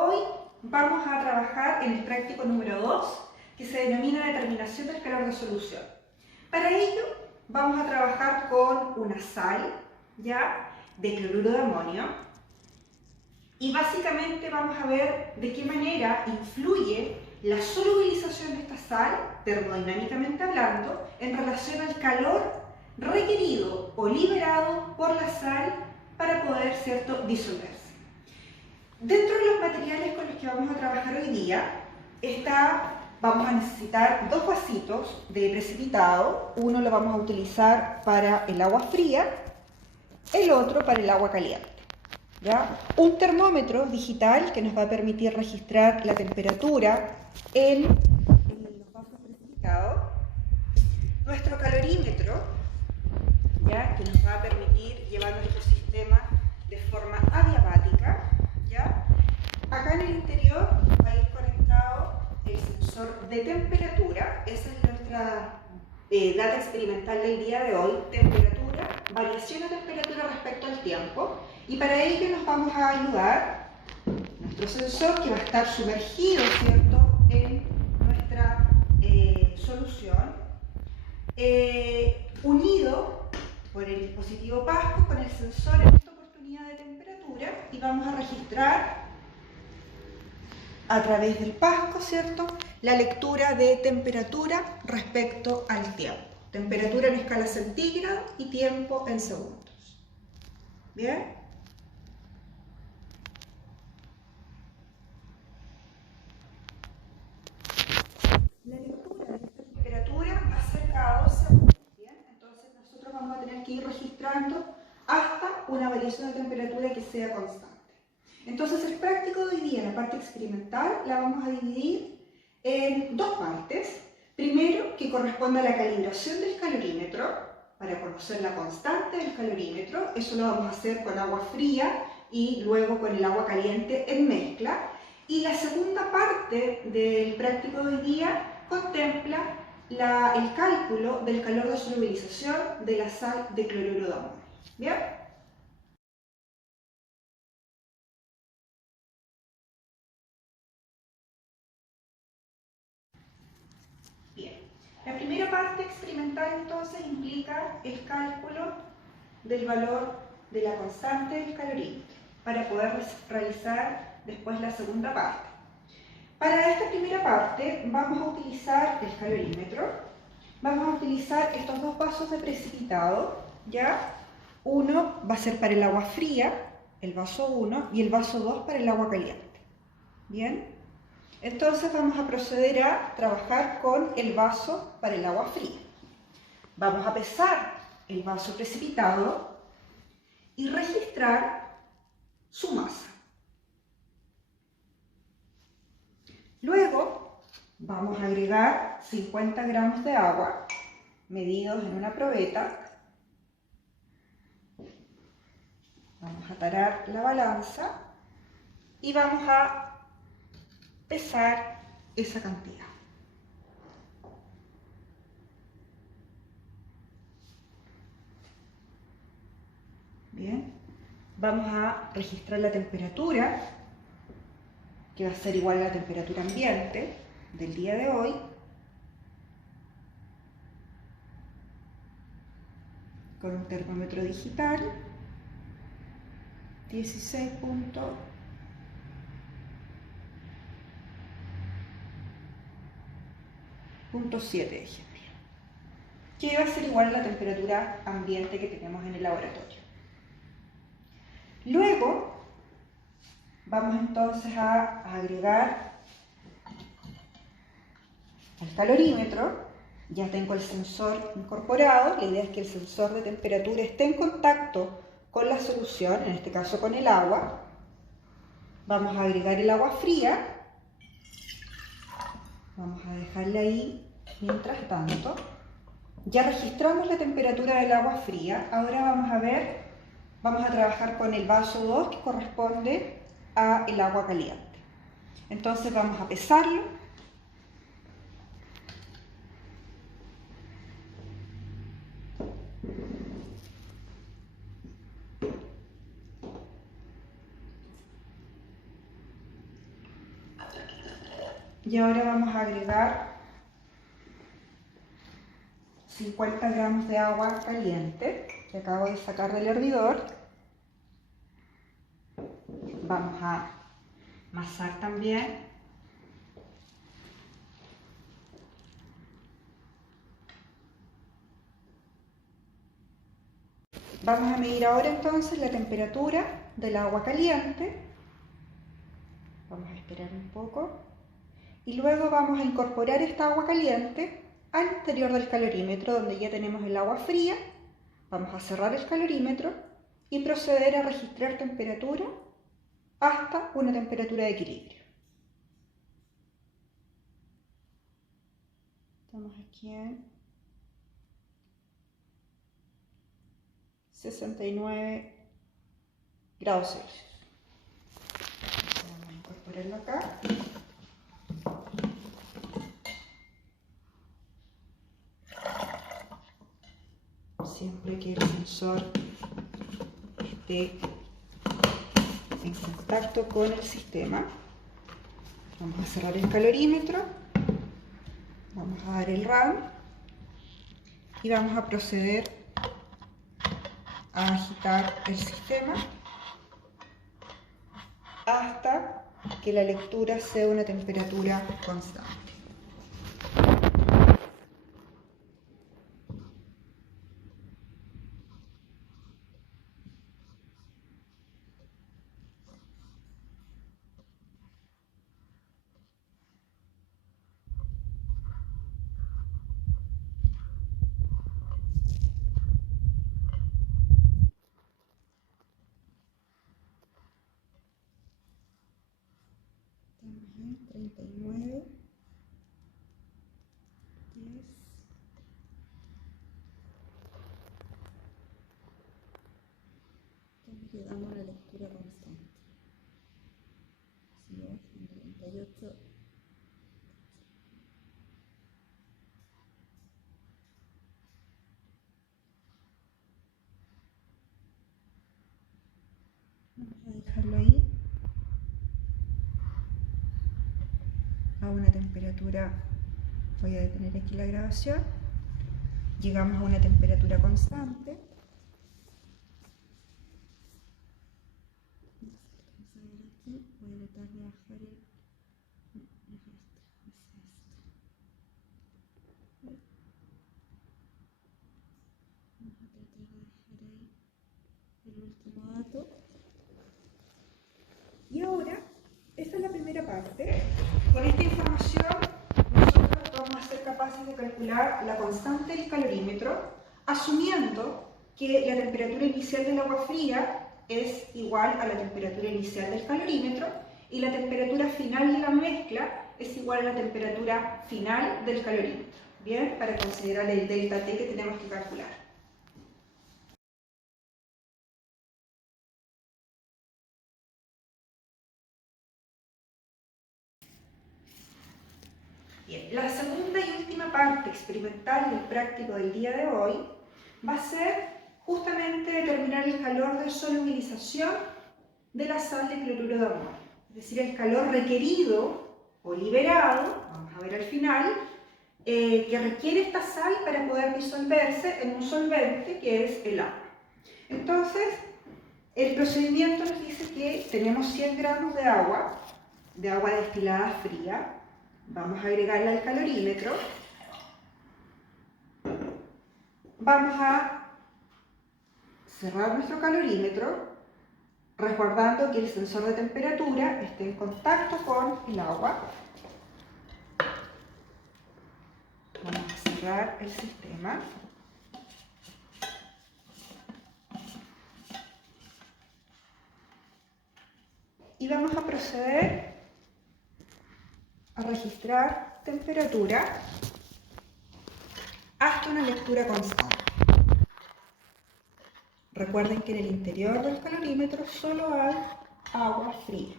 Hoy vamos a trabajar en el práctico número 2, que se denomina determinación del calor de solución. Para ello vamos a trabajar con una sal, ¿ya?, de cloruro de amonio, y básicamente vamos a ver de qué manera influye la solubilización de esta sal, termodinámicamente hablando, en relación al calor requerido o liberado por la sal para poder, ¿cierto?, disolverse. Dentro de los materiales con los que vamos a trabajar hoy día vamos a necesitar dos vasitos de precipitado. Uno lo vamos a utilizar para el agua fría, el otro para el agua caliente, ¿ya? Un termómetro digital que nos va a permitir registrar la temperatura en los vasos precipitados. Nuestro calorímetro, ¿ya?, que nos va a permitir llevar nuestro sistema de forma adiabática, ¿ya? Acá en el interior va a ir conectado el sensor de temperatura. Esa es nuestra data experimental del día de hoy: temperatura, variación de temperatura respecto al tiempo. Y para ello nos vamos a ayudar nuestro sensor, que va a estar sumergido, ¿cierto?, en nuestra solución, unido por el dispositivo PASCO con el sensor en esta oportunidad de temperatura, y vamos a registrar a través del PASCO, ¿cierto?, la lectura de temperatura respecto al tiempo. Temperatura en escala centígrado y tiempo en segundos. ¿Bien? La lectura de esta temperatura va a ser cada 12 segundos. ¿Bien? Entonces nosotros vamos a tener que ir registrando hasta una variación de temperatura que sea constante. Entonces el práctico de hoy día, la parte experimental, la vamos a dividir en dos partes. Primero, que corresponde a la calibración del calorímetro, para conocer la constante del calorímetro. Eso lo vamos a hacer con agua fría y luego con el agua caliente en mezcla. Y la segunda parte del práctico de hoy día contempla el cálculo del calor de solubilización de la sal de cloruro de amonio. ¿Bien? Bien. La primera parte experimental entonces implica el cálculo del valor de la constante del calorímetro para poder realizar después la segunda parte. Para esta primera parte vamos a utilizar el calorímetro. Vamos a utilizar estos dos vasos de precipitado, ¿ya? Uno va a ser para el agua fría, el vaso 1, y el vaso 2 para el agua caliente. ¿Bien? Entonces vamos a proceder a trabajar con el vaso para el agua fría. Vamos a pesar el vaso precipitado y registrar su masa. Luego vamos a agregar 50 gramos de agua medidos en una probeta. Vamos a tarar la balanza y vamos a pesar esa cantidad. Bien, vamos a registrar la temperatura, que va a ser igual a la temperatura ambiente del día de hoy. Con un termómetro digital, 16.7, ejemplo, que va a ser igual a la temperatura ambiente que tenemos en el laboratorio. Luego vamos entonces a agregar al calorímetro. Ya tengo el sensor incorporado. La idea es que el sensor de temperatura esté en contacto con la solución, en este caso con el agua. Vamos a agregar el agua fría. Vamos a dejarla ahí mientras tanto. Ya registramos la temperatura del agua fría. Ahora vamos a trabajar con el vaso 2, que corresponde al agua caliente. Entonces vamos a pesarlo. Y ahora vamos a agregar 50 gramos de agua caliente que acabo de sacar del hervidor. Vamos a amasar también. Vamos a medir ahora entonces la temperatura del agua caliente. Vamos a esperar un poco. Y luego vamos a incorporar esta agua caliente al interior del calorímetro donde ya tenemos el agua fría. Vamos a cerrar el calorímetro y proceder a registrar temperatura hasta una temperatura de equilibrio. Estamos aquí en 69 grados Celsius. Vamos a incorporarlo acá. Siempre que el sensor esté en contacto con el sistema. Vamos a cerrar el calorímetro, vamos a dar el RAM y vamos a proceder a agitar el sistema hasta que la lectura sea una temperatura constante. Estamos en 39, 10. Estamos llegando a una lectura constante. Así es, en 38. Vamos a dejarlo ahí a una temperatura. Voy a detener aquí la grabación. Llegamos a una temperatura constante. Vamos a ver aquí. Voy a tratar de bajar el. No, no es este, es este. Vamos a tratar de dejar ahí el último dato. Y ahora, esta es la primera parte. Con esta información, nosotros vamos a ser capaces de calcular la constante del calorímetro, asumiendo que la temperatura inicial del agua fría es igual a la temperatura inicial del calorímetro y la temperatura final de la mezcla es igual a la temperatura final del calorímetro. Bien, para considerar el delta T que tenemos que calcular. Bien, la segunda y última parte experimental y práctico del día de hoy va a ser justamente determinar el calor de solubilización de la sal de cloruro de amonio, es decir, el calor requerido o liberado, vamos a ver al final, que requiere esta sal para poder disolverse en un solvente que es el agua. Entonces, el procedimiento nos dice que tenemos 100 gramos de agua destilada fría. Vamos a agregarla al calorímetro. Vamos a cerrar nuestro calorímetro, resguardando que el sensor de temperatura esté en contacto con el agua. Vamos a cerrar el sistema. Y vamos a proceder a registrar temperatura hasta una lectura constante. Recuerden que en el interior del calorímetro solo hay agua fría.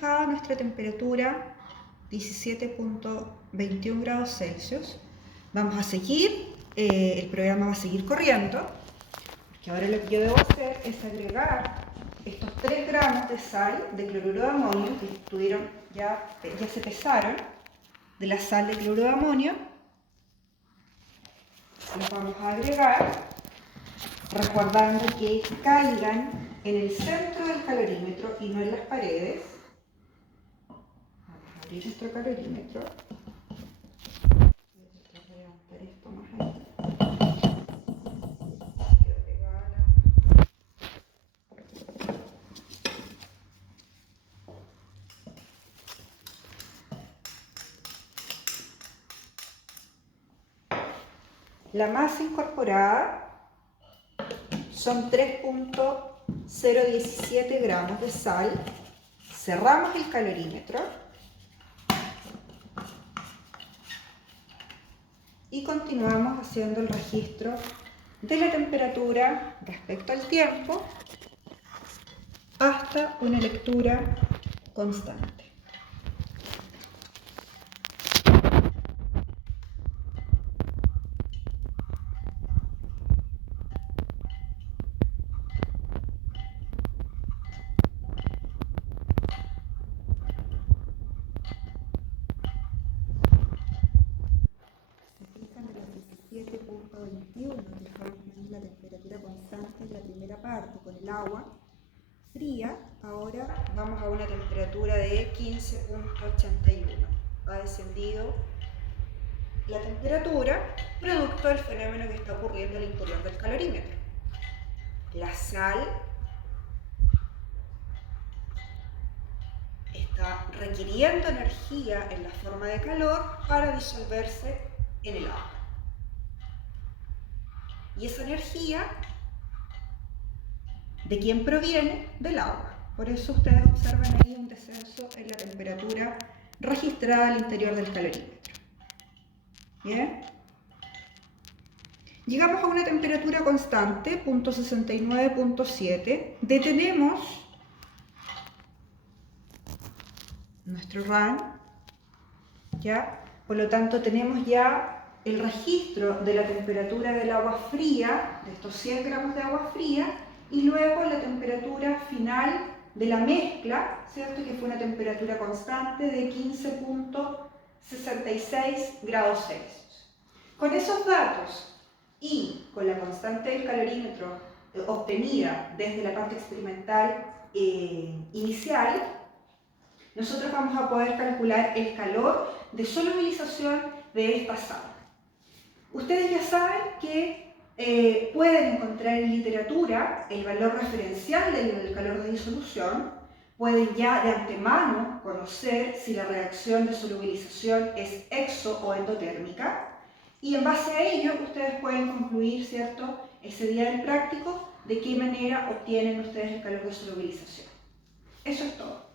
fijada nuestra temperatura, 17.21 grados Celsius. Vamos a seguir, el programa va a seguir corriendo, porque ahora lo que yo debo hacer es agregar estos 3 gramos de sal de cloruro de amonio que estuvieron, ya se pesaron, de la sal de cloruro de amonio. Los vamos a agregar, resguardando que caigan en el centro del calorímetro y no en las paredes. Vamos a abrir nuestro calorímetro. Voy a levantar esto más ahí. Quedó pegada la masa incorporada. Son 3.017 gramos de sal. Cerramos el calorímetro y continuamos haciendo el registro de la temperatura respecto al tiempo hasta una lectura constante. Dejamos la temperatura constante en la primera parte con el agua fría. Ahora vamos a una temperatura de 15.81. Ha descendido la temperatura producto del fenómeno que está ocurriendo al interior del calorímetro. La sal está requiriendo energía en la forma de calor para disolverse en el agua. Y esa energía, ¿de quién proviene? Del agua. Por eso ustedes observan ahí un descenso en la temperatura registrada al interior del calorímetro. ¿Bien? Llegamos a una temperatura constante, 69.7. Detenemos nuestro run, ¿ya? Por lo tanto, tenemos ya el registro de la temperatura del agua fría, de estos 100 gramos de agua fría, y luego la temperatura final de la mezcla, ¿cierto? Que fue una temperatura constante de 15.66 grados Celsius. Con esos datos y con la constante del calorímetro obtenida desde la parte experimental inicial, nosotros vamos a poder calcular el calor de solubilización de esta sal. Ustedes ya saben que pueden encontrar en literatura el valor referencial del calor de disolución, pueden ya de antemano conocer si la reacción de solubilización es exo o endotérmica, y en base a ello ustedes pueden concluir, ¿cierto?, ese día del práctico, de qué manera obtienen ustedes el calor de solubilización. Eso es todo.